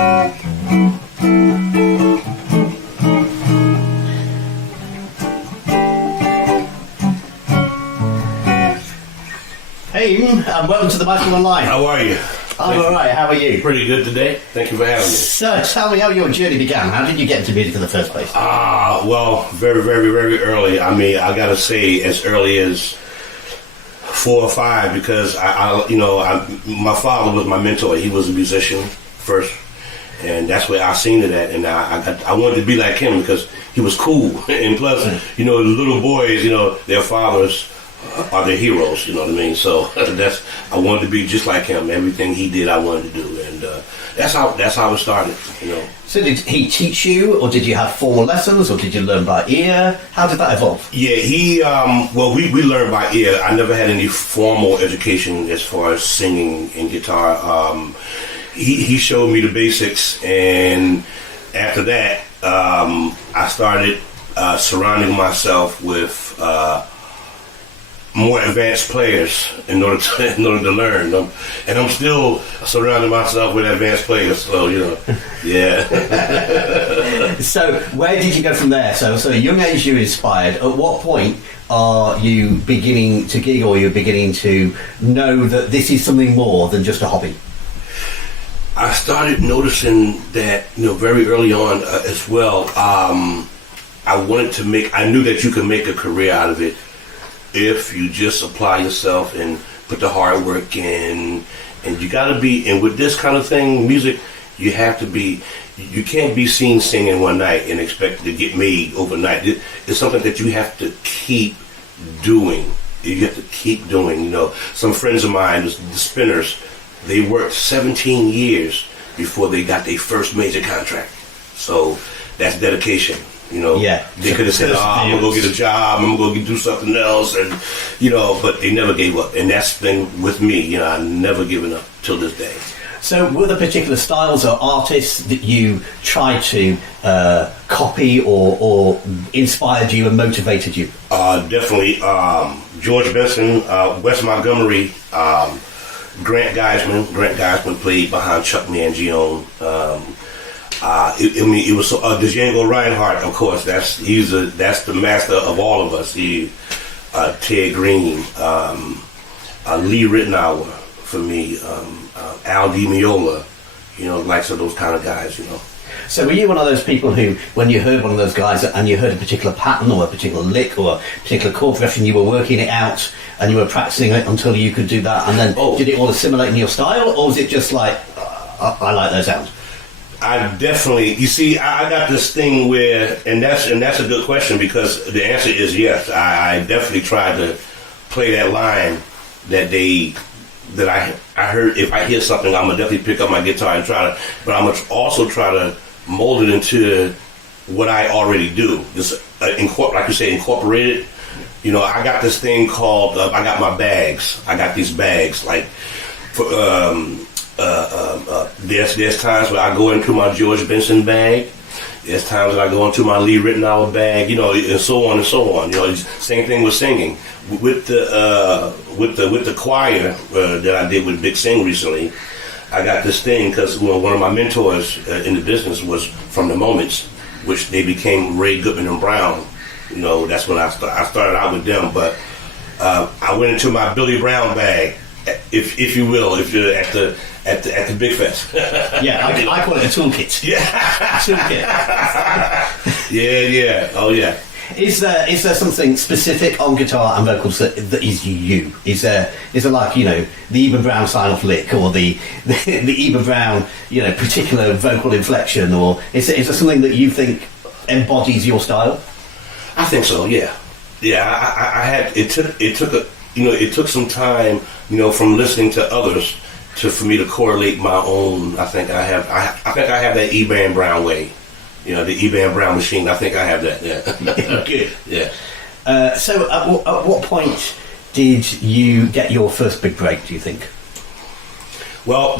Hey, and welcome to the Maestro Online. How are you? I'm alright, how are you? Pretty good today. Thank you for having me. So, tell me how your journey began. How did you get into music in the first place? Well, very, very, very early. I mean, I gotta say, as early as 4 or 5, because my father was my mentor. He was a musician first, and that's where I seen it at. And I wanted to be like him because he was cool. And plus, the little boys, their fathers are their heroes, you know what I mean? So I wanted to be just like him. Everything he did, I wanted to do, and that's how it started, So did he teach you, or did you have formal lessons, or did you learn by ear? How did that evolve? Yeah, we learned by ear. I never had any formal education as far as singing and guitar. He showed me the basics, and after that, I started surrounding myself with more advanced players in order to learn. And I'm still surrounding myself with advanced players, so yeah. So where did you go from there? So at a young age you were inspired. At what point are you beginning to gig, or you're beginning to know that this is something more than just a hobby? I started noticing that very early on as well. I knew that you could make a career out of it if you just apply yourself and put the hard work in. And you gotta be, and with this kind of thing, music, you can't be seen singing one night and expect to get made overnight. It's something that you have to keep doing. You have to keep doing, Some friends of mine, the Spinners, they worked 17 years before they got their first major contract. So that's dedication. Yeah. They could have said, I'm gonna go get a job, I'm gonna go do something else, and but they never gave up. And that's been with me, I've never given up till this day. So were there particular styles or artists that you tried to copy or inspired you and motivated you? Definitely George Benson, Wes Montgomery, Grant Geisman played behind Chuck Mangione. It was the Django Reinhardt, of course. That's the master of all of us. Ted Green, Lee Ritenour for me, Al Di Meola, likes of those kind of guys, So were you one of those people who, when you heard one of those guys and you heard a particular pattern or a particular lick or a particular chord progression, you were working it out and you were practicing it until you could do that, and then did it all assimilate in your style, or was it just like, I like those sounds? I definitely, I got this thing where, and that's a good question, because the answer is yes. I definitely tried to play that line that I heard. If I hear something, I'm gonna definitely pick up my guitar and but I'm gonna also try to mold it into what I already do. Just like you say, incorporate it. I got this thing called, I got my bags. I got these bags, like, for, there's times where I go into my George Benson bag. There's times that I go into my Lee Ritenour bag, and so on and so on. Same thing with singing. With the choir that I did with Big Sing recently, I got this thing because one of my mentors in the business was from the Moments, which they became Ray Goodman and Brown. That's when I started out with them. But I went into my Billy Brown bag, if you will, if you're at the Big Fest. Yeah, I call it a toolkit. Yeah, toolkit. Yeah. Oh yeah. Is there something specific on guitar and vocals that is you? Is there like the Eban Brown sign-off lick, or the Eban Brown particular vocal inflection, or is there something that you think embodies your style? I think so. Yeah. I had it took some time from listening to others for me to correlate my own. I think I have that Eban Brown way. The Eban Brown machine. I think I have that. Yeah. Good. Yeah. So, at what point did you get your first big break, do you think? Well,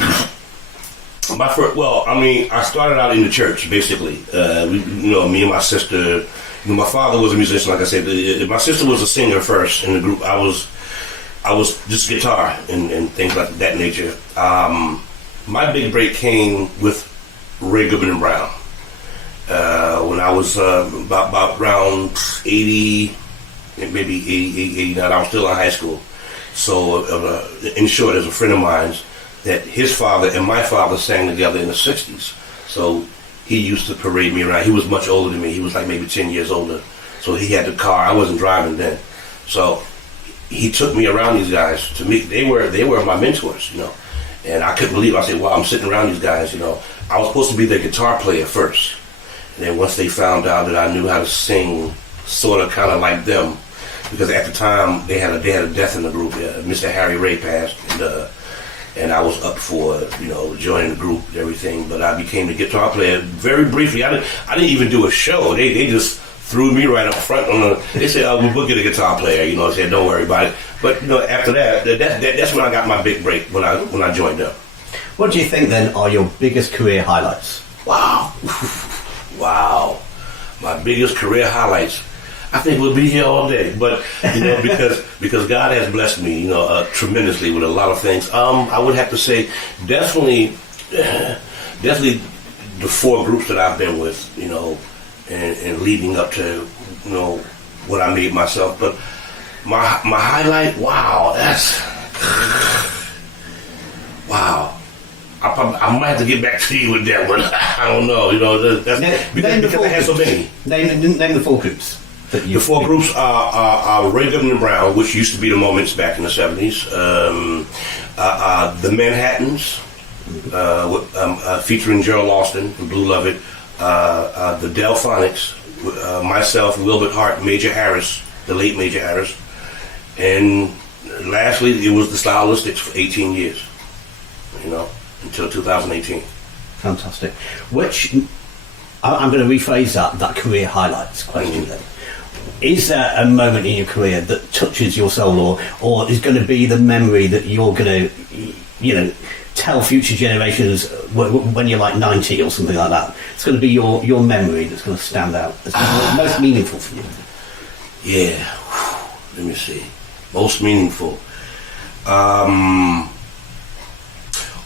I started out in the church, basically. Me and my sister. My father was a musician, like I said. My sister was a singer first in the group. I was just guitar and things like that nature. My big break came with Ray Goodman and Brown. When I was about around 80, maybe 89, I was still in high school. So, in short, there's a friend of mine that his father and my father sang together in the 60s. So he used to parade me around. He was much older than me. He was like maybe 10 years older. So he had the car. I wasn't driving then. So he took me around these guys. To me, they were my mentors, you know. And I couldn't believe it. I said, wow, I'm sitting around these guys, you know. I was supposed to be their guitar player first. And then once they found out that I knew how to sing sort of kind of like them, because at the time they had a death in the group. Mr. Harry Ray passed, and I was up for, you know, joining the group and everything. But I became the guitar player very briefly. I didn't even do a show. They just threw me right up front on the. They said, "Oh, we'll get a guitar player." You know, I said, "Don't worry about it." But you know, after that's when I got my big break when I joined them. What do you think then are your biggest career highlights? Wow, wow, my biggest career highlights. I think we'll be here all day, but you know, because God has blessed me, you know, tremendously with a lot of things. I would have to say, definitely the 4 groups that I've been with, you know, and leading up to, you know, what I made myself. But my highlight, wow, that's wow. I might have to get back to you with that one. I don't know, you know, because I had so many. Name the 4 groups. The 4 groups are Ray Goodman and Brown, which used to be the Moments back in the 70s. The Manhattans, featuring Gerald Austin from Blue Lovett. The Delphonics, myself, Wilbert Hart, Major Harris, the late Major Harris. And lastly, it was the Stylistics for 18 years, you know, until 2018. Fantastic. Which, I'm going to rephrase that career highlights question then. Is there a moment in your career that touches your soul, or is going to be the memory that you're going to, you know, tell future generations when you're like 90 or something like that? It's going to be your memory that's going to stand out as most meaningful for you. Yeah. Let me see. Most meaningful.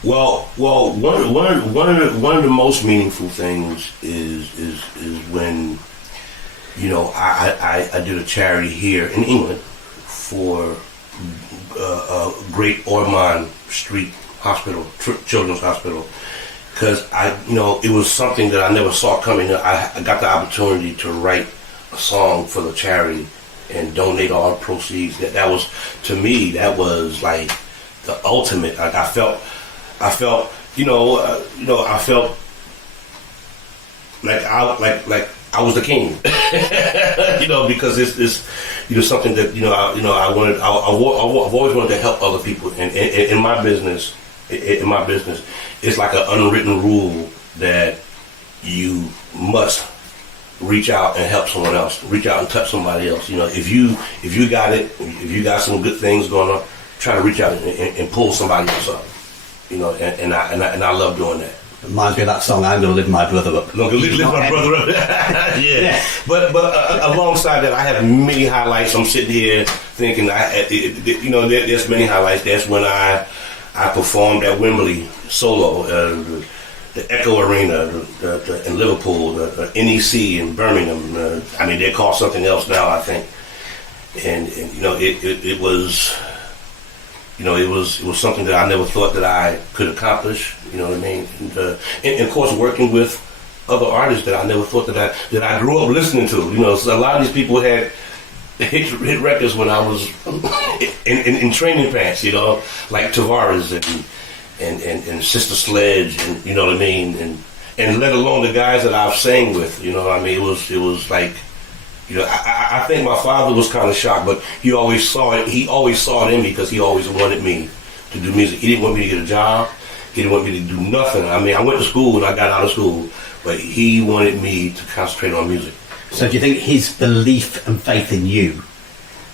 Well, one of the most meaningful things is when, you know, I did a charity here in England for Great Ormond Street Hospital, Children's Hospital, because it was something that I never saw coming. I got the opportunity to write a song for the charity and donate all the proceeds. That was, to me, that was like the ultimate. Like I felt, I felt like I was the king, you know, because it's something that I've always wanted to help other people, and in my business, it's like an unwritten rule that you must reach out and help someone else, reach out and touch somebody else. You know, if you got it, if you got some good things going on, try to reach out and pull somebody else up. You know, and I love doing that. Reminds me of that song, I'm going to lift my brother up. Lift my brother up. Yeah. But alongside that, I have many highlights. I'm sitting here thinking, there's many highlights. That's when I performed at Wembley solo, the Echo Arena in Liverpool, the NEC in Birmingham. They're called something else now, I think. And it was. It was something that I never thought that I could accomplish. You know what I mean? And of course, working with other artists that I never thought that I grew up listening to. You know, so a lot of these people had hit records when I was in training pants. You know, like Tavares and Sister Sledge, and you know what I mean, and let alone the guys that I've sang with. You know what I mean? It was like. You know, I think my father was kind of shocked, but he always saw it. He always saw it in me because he always wanted me to do music. He didn't want me to get a job. He didn't want me to do nothing. I went to school and I got out of school, but he wanted me to concentrate on music. So do you think his belief and faith in you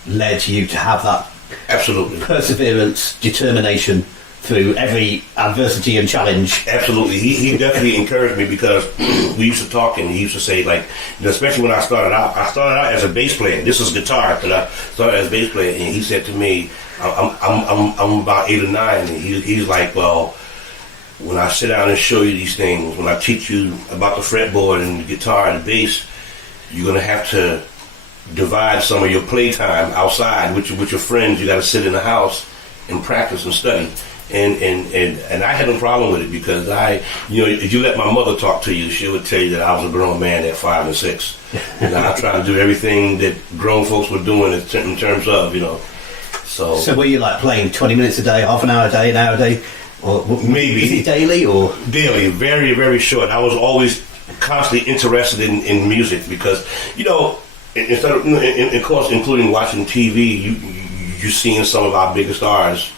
led you to have that absolutely perseverance, determination through every adversity and challenge? Absolutely. He definitely encouraged me, because we used to talk and he used to say, like, especially when I started out as a bass player. This is guitar, but I started as a bass player, and he said to me, I'm about 8 or 9, and he's like, well, when I sit down and show you these things, when I teach you about the fretboard and the guitar and the bass, you're going to have to divide some of your playtime outside with your friends. You got to sit in the house and practice and study. And I had no problem with it because if you let my mother talk to you, she would tell you that I was a grown man at 5 and 6. And I tried to do everything that grown folks were doing in terms of, So were you like playing 20 minutes a day, half an hour a day, an hour a day? Or maybe. Is it daily or? Daily, very, very short. I was always constantly interested in music because, instead of, of course, including watching TV, you're seeing some of our biggest stars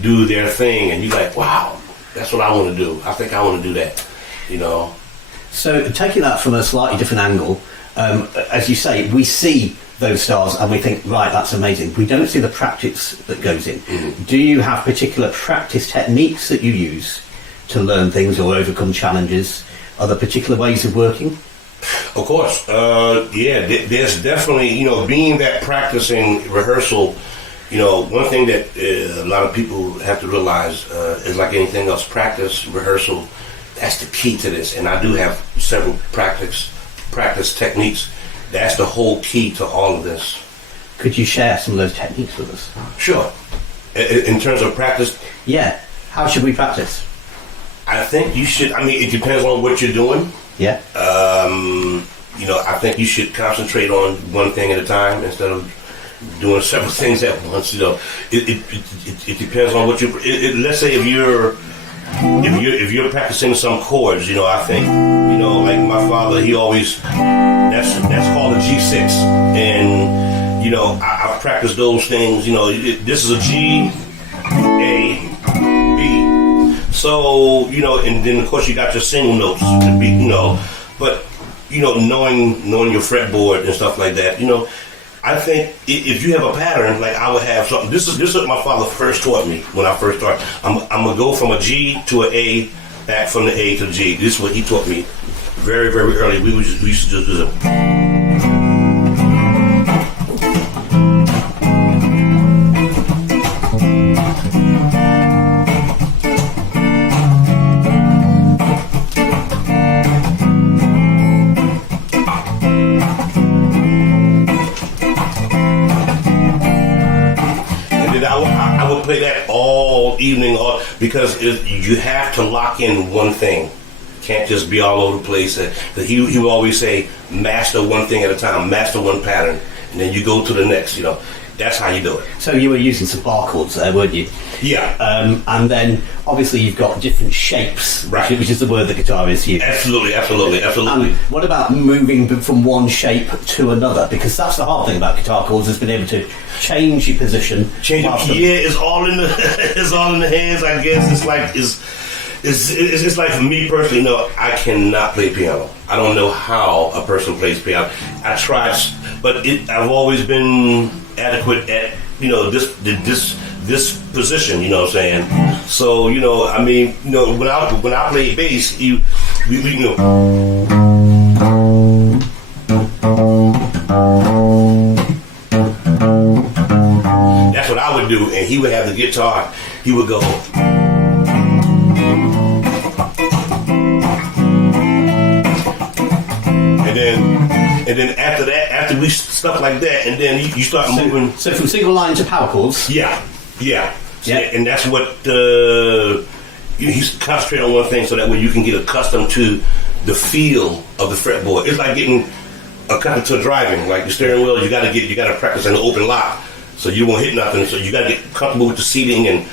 do their thing, and you're like, wow, that's what I want to do. I think I want to do that, So taking that from a slightly different angle, as you say, we see those stars and we think, right, that's amazing. We don't see the practice that goes in. Mm-hmm. Do you have particular practice techniques that you use to learn things or overcome challenges? Are there particular ways of working? Of course. There's definitely, being that practicing rehearsal, one thing that a lot of people have to realize is like anything else, practice, rehearsal, that's the key to this. And I do have several practice techniques. That's the whole key to all of this. Could you share some of those techniques with us? Sure. In terms of practice? Yeah. How should we practice? I think you should, it depends on what you're doing. Yeah. I think you should concentrate on one thing at a time instead of doing several things at once. It depends on what you. Let's say if you're practicing some chords, I think, like my father, he always that's called a G6, and I've practiced those things. This is a G, A, B. So and then of course you got your single notes to be, but knowing your fretboard and stuff like that, I think if you have a pattern, like I would have something. This is what my father first taught me when I first started. I'm gonna go from a G to an A, back from the A to the G. This is what he taught me very, very early. We used to just do the. I would play that all evening, because you have to lock in one thing. Can't just be all over the place. He would always say, master one thing at a time, master one pattern, and then you go to the next. That's how you do it. So you were using some bar chords there, weren't you? Yeah. And then obviously you've got different shapes, right, which is the word the guitarists use. Absolutely. And what about moving from one shape to another? Because that's the hard thing about guitar chords, is being able to change your position. It's all in the hands. I guess it's like for me personally. I cannot play piano. I don't know how a person plays piano. I tried, but I've always been adequate at this position. You know what I'm saying? So when I play bass, that's what I would do, and he would have the guitar. He would go. And then after that, after we stuff like that, and then you start moving. So from single line to power chords. Yeah. And that's what he's concentrating on one thing, so that way you can get accustomed to the feel of the fretboard. It's like getting accustomed to driving, like the steering wheel. You gotta practice an open lock, so you won't hit nothing. So you gotta get comfortable with the seating, and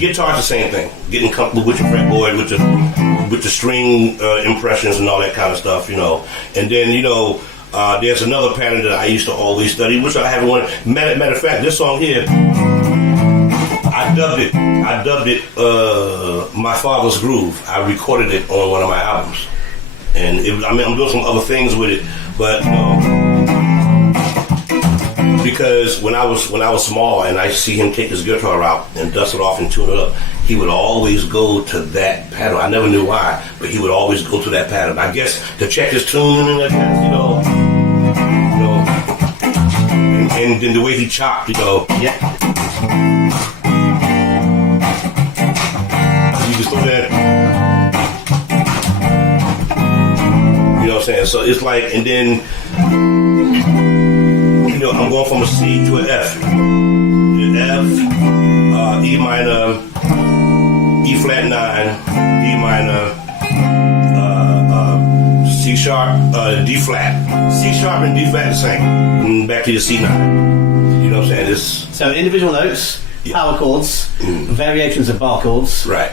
guitar's the same thing. Getting comfortable with your fretboard, with the string impressions and all that kind of stuff, And then there's another pattern that I used to always study, which I haven't wanted. Matter of fact, this song here, I dubbed it My Father's Groove. I recorded it on one of my albums, and I'm doing some other things with it, but because when I was small and I see him take his guitar out and dust it off and tune it up, he would always go to that pattern. I never knew why, but he would always go to that pattern. I guess to check his tune and and then the way he chopped, Yeah. You just do that. what I'm saying? So it's like, and then, you know, I'm going from a C to an F. F, E minor, E flat 9, D minor, C sharp, D flat. C sharp and D flat the same. And back to your C9. You know what I'm saying? So individual notes, power chords, variations of bar chords. Right.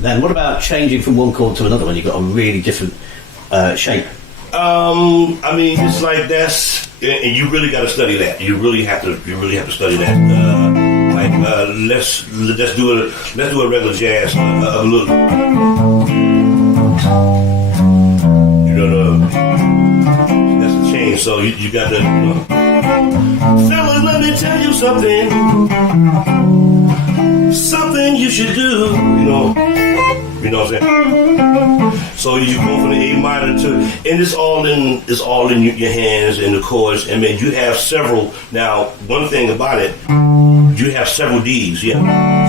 Then what about changing from one chord to another when you've got a really different shape? I mean, it's like and you really got to study that. You really have to study that. Let's do a regular jazz, a little. You know, that's a change. So you got to, fellas, let me tell you something you should do. You know what I'm saying? So you go from the A minor to, and it's all in your hands and the chords. And man, you have several. Now, one thing about it, you have several Ds. Yeah,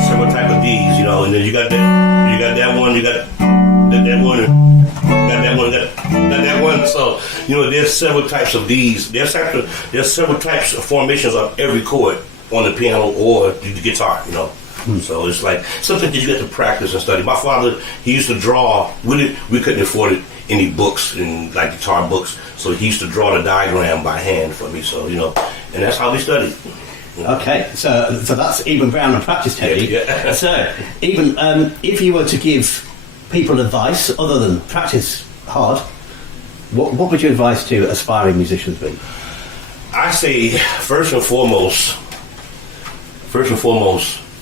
several type of Ds. You know, and then you got that one. You got that one. Got that one. So you know, there's several types of Ds. There's several types of formations of every chord on the piano or the guitar. You know. So it's like something that you get to practice and study. My father, he used to draw. We couldn't afford any books and like guitar books, so he used to draw the diagram by hand for me. So you know, and that's how we studied. Okay, so that's Eban Brown and practice technique. Yeah. So even if you were to give people advice other than practice hard, what would your advice to aspiring musicians be? I say first and foremost,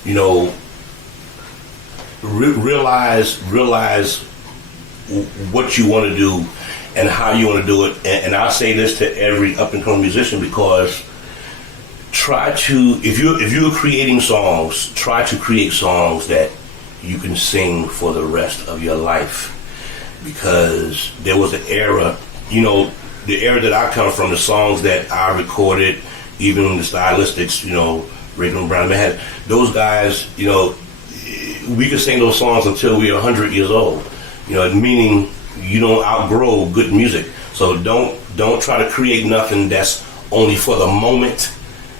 you know, realize what you want to do and how you want to do it. And I'll say this to every up and coming musician, because if you're creating songs, try to create songs that you can sing for the rest of your life. Because there was an era, you know, the era that I come from, the songs that I recorded, even the Stylistics, you know, Ray Goodman and Brown, man, those guys, you know, we could sing those songs until we're 100 years old. You know, meaning you don't outgrow good music. So don't try to create nothing that's only for the moment,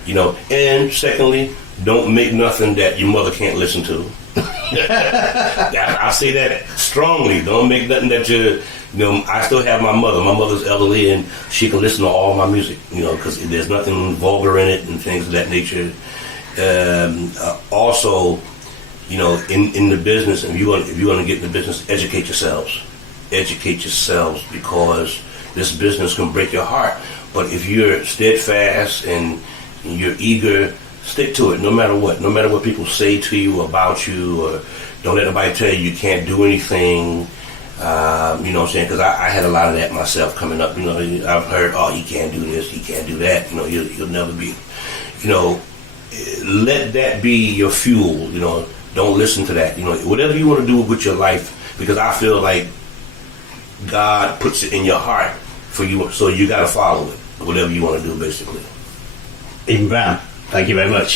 you know. And secondly, don't make nothing that your mother can't listen to. I say that strongly. Don't make nothing that you know. I still have my mother. My mother's elderly, and she can listen to all my music, you know, because there's nothing vulgar in it and things of that nature. Also, you know, in the business, if you want to get in the business, educate yourselves, because this business can break your heart. But if you're steadfast and you're eager, stick to it, no matter what people say to you about you, or don't let nobody tell you can't do anything. You know what I'm saying? Because I had a lot of that myself coming up. You know, I've heard, oh, he can't do this, he can't do that. You know, you'll never be. You know, let that be your fuel. You know, don't listen to that. You know, whatever you want to do with your life, because I feel like God puts it in your heart for you, so you got to follow it. Whatever you want to do, basically. Eban Brown, thank you very much.